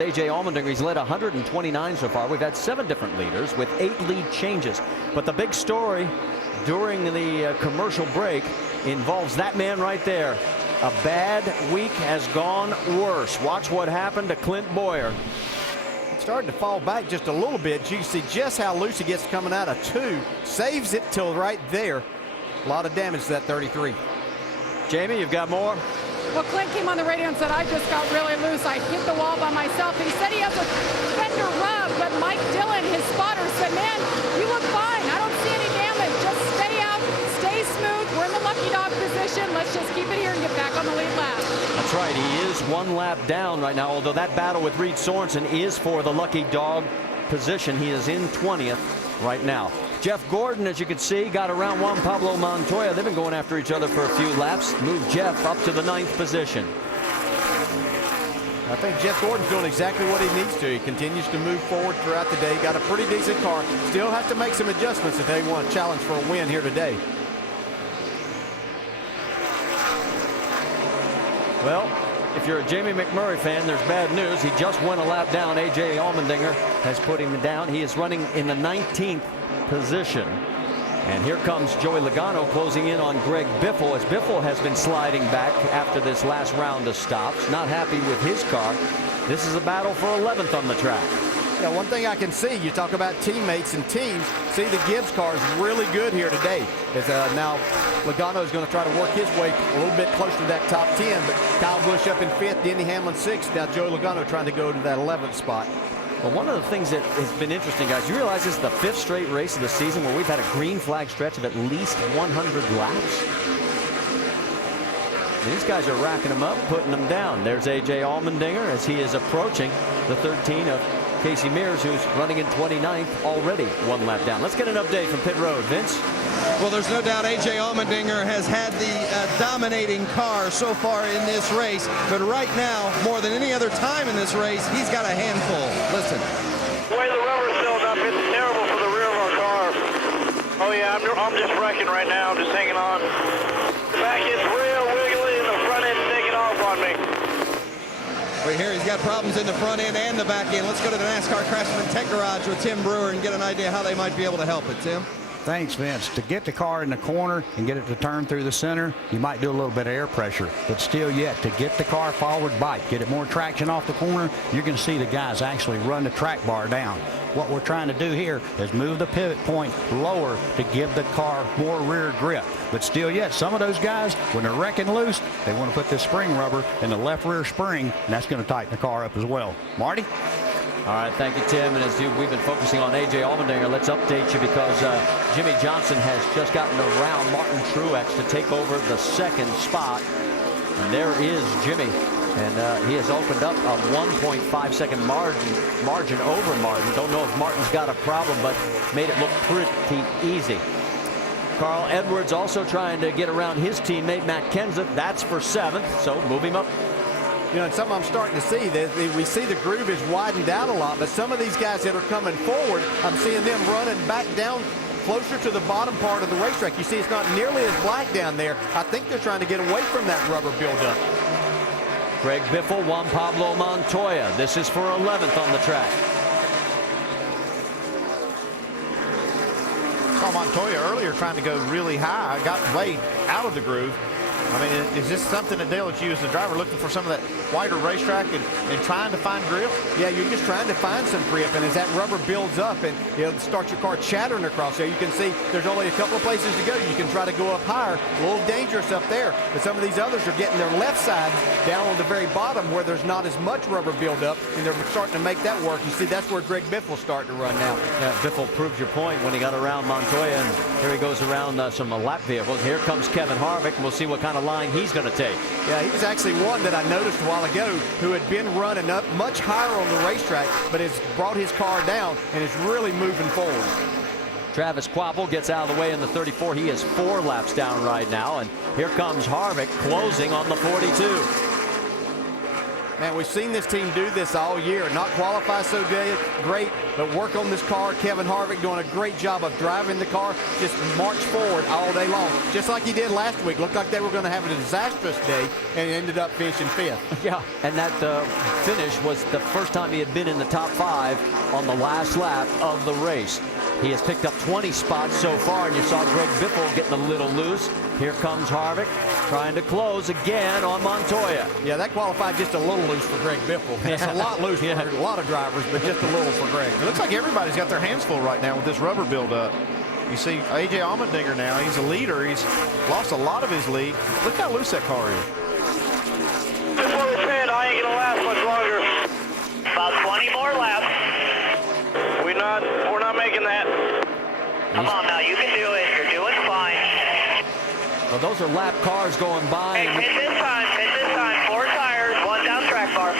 A.J. Allmendinger, he's led 129 so far. We've had 7 different leaders with 8 lead changes. But the big story during the commercial break involves that man right there. A bad week has gone worse. Watch what happened to Clint Boyer. Starting to fall back just a little bit. You can see just how loose he gets coming out of 2. Saves it till right there. A lot of damage to that 33. Jamie, you've got more? Well, Clint came on the radio and said, I just got really loose. I hit the wall by myself. He said he has a fender rub, but Mike Dillon, his spotter, said, man, you look fine. I don't see any damage. Just stay out, stay smooth. We're in the lucky dog position. Let's just keep it here and get back on the lead lap. That's right. He is 1 lap down right now, although that battle with Reed Sorensen is for the lucky dog position. He is in 20th right now. Jeff Gordon, as you can see, got around Juan Pablo Montoya. They've been going after each other for a few laps. Moved Jeff up to the 9th position. I think Jeff Gordon's doing exactly what he needs to. He continues to move forward throughout the day. Got a pretty decent car. Still have to make some adjustments if they want to challenge for a win here today. Well, if you're a Jamie McMurray fan, there's bad news. He just went a lap down. A.J. Allmendinger has put him down. He is running in the 19th position. And here comes Joey Logano closing in on Greg Biffle, as Biffle has been sliding back after this last round of stops. Not happy with his car. This is a battle for 11th on the track. Yeah, one thing I can see, you talk about teammates and teams. See, the Gibbs car is really good here today. As now Logano is going to try to work his way a little bit closer to that top 10. But Kyle Busch up in 5th, Denny Hamlin 6th. Now Joey Logano trying to go to that 11th spot. Well, one of the things that has been interesting, guys, you realize this is the 5th straight race of the season where we've had a green flag stretch of at least 100 laps. These guys are racking them up, putting them down. There's A.J. Allmendinger as he is approaching the 13 of Casey Mears, who's running in 29th, already 1 lap down. Let's get an update from pit road. Vince? Well, there's no doubt A.J. Allmendinger has had the dominating car so far in this race. But right now, more than any other time in this race, he's got a handful. Listen. The way the rubber's filled up, it's terrible for the rear of our car. Oh, yeah, I'm just wrecking right now. I'm just hanging on. The back end's real wiggly, and the front end's taking off on me. Right here, he's got problems in the front end and the back end. Let's go to the NASCAR Craftsman Tech Garage with Tim Brewer and get an idea how they might be able to help it. Tim? Thanks, Vince. To get the car in the corner and get it to turn through the center, you might do a little bit of air pressure. But still yet, to get the car forward bite, get it more traction off the corner, you're going to see the guys actually run the track bar down. What we're trying to do here is move the pivot point lower to give the car more rear grip. But still yet, some of those guys, when they're wrecking loose, they want to put this spring rubber in the left rear spring, and that's going to tighten the car up as well. Marty? All right, thank you, Tim. And as we've been focusing on A.J. Allmendinger, let's update you because Jimmy Johnson has just gotten around Martin Truex to take over the 2nd spot. And there is Jimmy. And he has opened up a 1.5-second margin over Martin. Don't know if Martin's got a problem, but made it look pretty easy. Carl Edwards also trying to get around his teammate, Matt Kenseth. That's for 7th, so move him up. You know, and something I'm starting to see, that we see the groove is widened out a lot, but some of these guys that are coming forward, I'm seeing them running back down closer to the bottom part of the racetrack. You see it's not nearly as black down there. I think they're trying to get away from that rubber buildup. Greg Biffle, Juan Pablo Montoya. This is for 11th on the track. Saw Montoya earlier trying to go really high. Got way out of the groove. I mean, is this something that Dale lets you as the driver looking for some of that wider racetrack and trying to find grip? Yeah, you're just trying to find some grip, and as that rubber builds up and it'll start your car chattering across there, you can see there's only a couple of places to go. You can try to go up higher, a little dangerous up there, but some of these others are getting their left side down on the very bottom where there's not as much rubber buildup, and they're starting to make that work. You see, that's where Greg Biffle's starting to run now. Yeah, Biffle proved your point when he got around Montoya, and here he goes around some lap vehicles. Here comes Kevin Harvick, and we'll see what kind of line he's going to take. Yeah, he was actually one that I noticed a while ago who had been running up much higher on the racetrack, but has brought his car down and is really moving forward. Travis Kvapil gets out of the way in the 34. He is 4 laps down right now, and here comes Harvick closing on the 42. Man, we've seen this team do this all year. Not qualify so great, but work on this car. Kevin Harvick doing a great job of driving the car, just march forward all day long. Just like he did last week. Looked like they were going to have a disastrous day and ended up finishing 5th. Yeah, and that finish was the first time he had been in the top 5 on the last lap of the race. He has picked up 20 spots so far, and you saw Greg Biffle getting a little loose. Here comes Harvick trying to close again on Montoya. Yeah, that qualified just a little loose for Greg Biffle. It's a lot loose for a lot of drivers, but just a little for Greg. It looks like everybody's got their hands full right now with this rubber buildup. You see A.J. Allmendinger now. He's a leader. He's lost a lot of his lead. Look how loose that car is. Just what we said, I ain't going to last much longer. About 20 more laps. We're not making that. Come on now, you can do it. You're doing fine. Well, those are lap cars going by. Hey, pit this time. 4 tires, 1 down track bar.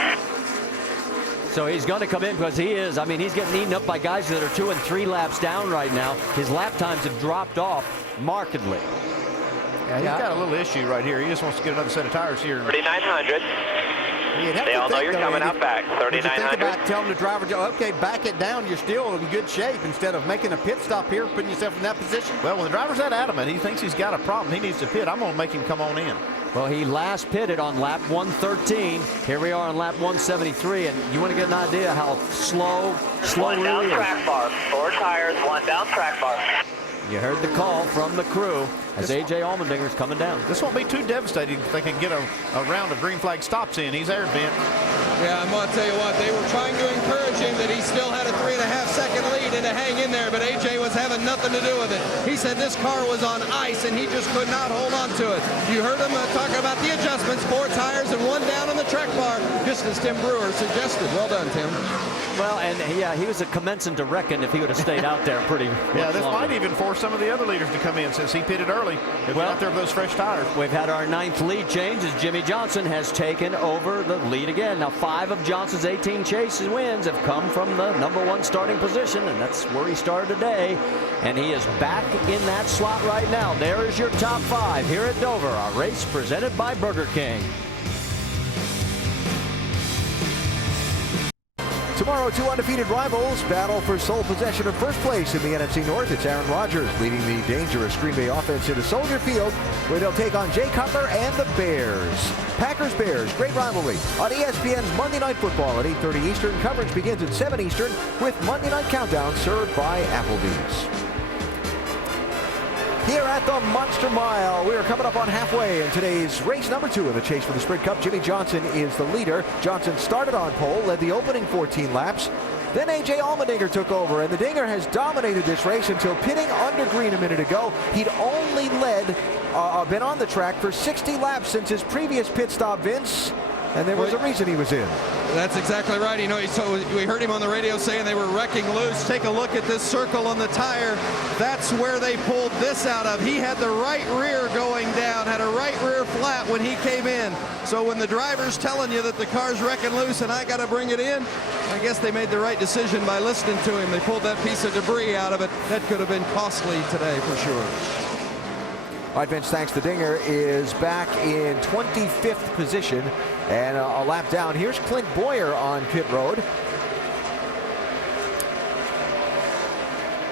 So he's going to come in because he is. I mean, he's getting eaten up by guys that are 2 and 3 laps down right now. His lap times have dropped off markedly. Yeah, he's got a little issue right here. He just wants to get another set of tires here. 3,900. They all know you're coming out back. 3,900. Think about telling the driver, okay, back it down. You're still in good shape instead of making a pit stop here, putting yourself in that position. Well, when the driver's that adamant, he thinks he's got a problem. He needs to pit. I'm going to make him come on in. Well, he last pitted on lap 113. Here we are on lap 173, and you want to get an idea how slow One down really is. track bar. 4 tires, 1 down track bar. You heard the call from the crew as A.J. Allmendinger's coming down. This won't be too devastating if they can get a round of green flag stops in. He's air bent. Yeah, I'm going to tell you what, they were trying to encourage him that he still had a 3.5-second lead and to hang in there, but A.J. was having nothing to do with it. He said this car was on ice and he just could not hold on to it. You heard him talking about the adjustments, 4 tires and 1 down on the track bar, just as Tim Brewer suggested. Well done, Tim. Well, and yeah, he was commencing to reckon if he would have stayed out there pretty Yeah, this longer. might even force some of the other leaders to come in since he pitted early. If Well, out there with those fresh tires. We've had our 9th lead change as Jimmy Johnson has taken over the lead again. Now 5 of Johnson's 18 chases wins have come from the #1 starting position, and that's where he started today. And he is back in that slot right now. There is your top 5 here at Dover, a race presented by Burger King. Tomorrow, 2 undefeated rivals battle for sole possession of first place in the NFC North. It's Aaron Rodgers leading the dangerous Green Bay offense into Soldier Field, where they'll take on Jay Cutler and the Bears. Packers-Bears, great rivalry on ESPN's Monday Night Football at 8:30 Eastern. Coverage begins at 7 Eastern with Monday Night Countdown served by Applebee's. Here at the Monster Mile, we are coming up on halfway in today's race number 2 in the chase for the Sprint Cup. Jimmy Johnson is the leader. Johnson started on pole, led the opening 14 laps. Then A.J. Allmendinger took over, and the Dinger has dominated this race until pitting under green a minute ago. He'd only been on the track for 60 laps since his previous pit stop, Vince, and there was a reason he was in. That's exactly right. You know, we heard him on the radio saying they were wrecking loose. Take a look at this circle on the tire. That's where they pulled this out of. He had the right rear going down, had a right rear flat when he came in. So when the driver's telling you that the car's wrecking loose and I got to bring it in, I guess they made the right decision by listening to him. They pulled that piece of debris out of it. That could have been costly today for sure. All right, Vince, thanks. The Dinger is back in 25th position and a lap down. Here's Clint Boyer on pit road.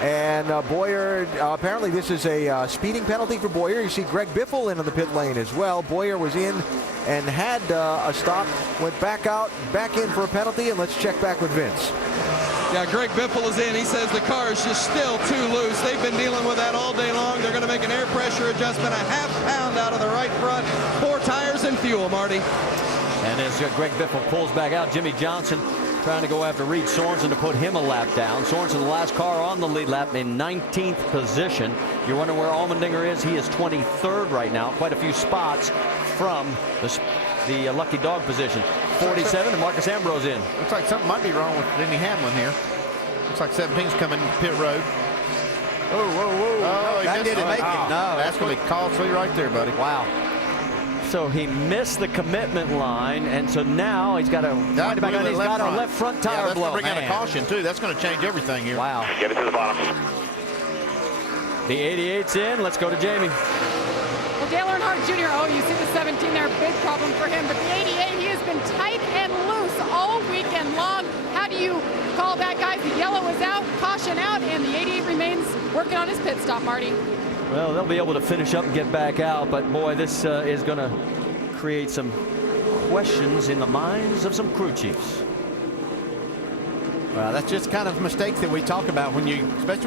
And Boyer, apparently this is a speeding penalty for Boyer. You see Greg Biffle in on the pit lane as well. Boyer was in and had a stop, went back out, back in for a penalty, and let's check back with Vince. Yeah, Greg Biffle is in. He says the car is just still too loose. They've been dealing with that all day long. They're going to make an air pressure adjustment, a ½ pound out of the right front, 4 tires and fuel, Marty. And as Greg Biffle pulls back out, Jimmy Johnson trying to go after Reed Sorensen to put him a lap down. Sorensen, the last car on the lead lap, in 19th position. You're wondering where Allmendinger is. He is 23rd right now, quite a few spots from the lucky dog position. 47, and Marcus Ambrose in. Looks like something might be wrong with Denny Hamlin here. Looks like 17's coming pit road. Whoa, whoa, whoa. Oh, that didn't make it. No, that's going to be costly right there, buddy. Wow. So he missed the commitment line, and so now he's got a back on. He's got a left front tire blow. Bring out a caution too. That's going to change everything here. Wow. Get it to the bottom. The 88's in. Let's go to Jamie. Well, Dale Earnhardt Jr., oh, you see the 17 there, big problem for him. But the 88, he has been tight and was out, caution out, and the 88 remains working on his pit stop, Marty. Well, they'll be able to finish up and get back out, but boy, this is going to create some questions in the minds of some crew chiefs. Well, that's just kind of mistakes that we talk about when you, especially when